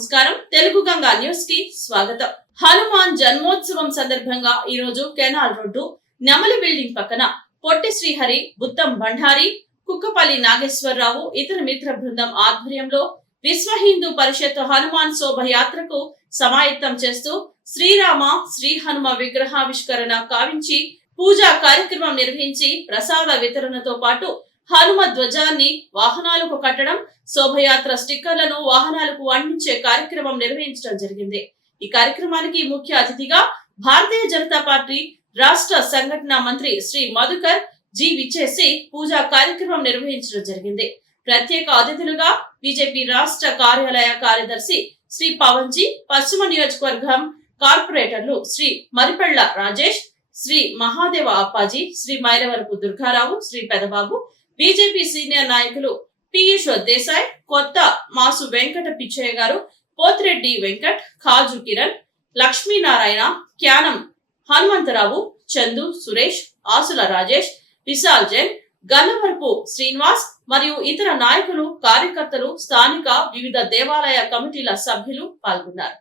నమస్కారం. తెలుగు గంగా న్యూస్కి స్వాగతం. హనుమాన్ జన్మోత్సవం సందర్భంగా ఈ రోజు కెనాల్ రోడ్డు నెమలి బిల్డింగ్ పక్కన పొట్టి శ్రీహరి బుత్తం బండారి కుక్కపల్లి నాగేశ్వరరావు ఇతర మిత్ర బృందం ఆధ్వర్యంలో విశ్వ హిందూ పరిషత్ హనుమాన్ శోభయాత్రకు సమాయత్తం చేస్తూ శ్రీరామ శ్రీ హనుమ విగ్రహావిష్కరణ కావించి పూజా కార్యక్రమం నిర్వహించి ప్రసాద వితరణతో పాటు హనుమ ధ్వజాన్ని వాహనాలకు కట్టడం శోభయాత్ర స్టిక్కర్లను వాహనాలకు అందించే కార్యక్రమం నిర్వహించడం జరిగింది. ఈ కార్యక్రమానికి ముఖ్య అతిథిగా భారతీయ జనతా పార్టీ రాష్ట్ర సంఘటన మంత్రి శ్రీ మధుకర్ జి. విచ్చేసి పూజా కార్యక్రమం నిర్వహించడం జరిగింది. ప్రత్యేక అతిథులుగా బీజేపీ రాష్ట్ర కార్యాలయ కార్యదర్శి శ్రీ పవన్ జీ పశ్చిమ నియోజకవర్గం కార్పొరేటర్లు శ్రీ మరిపెళ్ళ రాజేష్ శ్రీ మహాదేవ అప్పాజీ శ్రీ మైలవరపు దుర్గారావు శ్రీ పెదబాబు బీజేపీ సీనియర్ నాయకులు పీయూష్ దేశాయ్ కొత్త మాసు వెంకట పిచ్చయ్య గారు పోతిరెడ్డి వెంకట్ ఖాజు కిరణ్ లక్ష్మీనారాయణ క్యానం హనుమంతరావు చందు సురేష్ ఆసుల రాజేష్ విశాల్ జైన్ గన్నవరపు శ్రీనివాస్ మరియు ఇతర నాయకులు కార్యకర్తలు స్థానిక వివిధ దేవాలయ కమిటీల సభ్యులు పాల్గొన్నారు.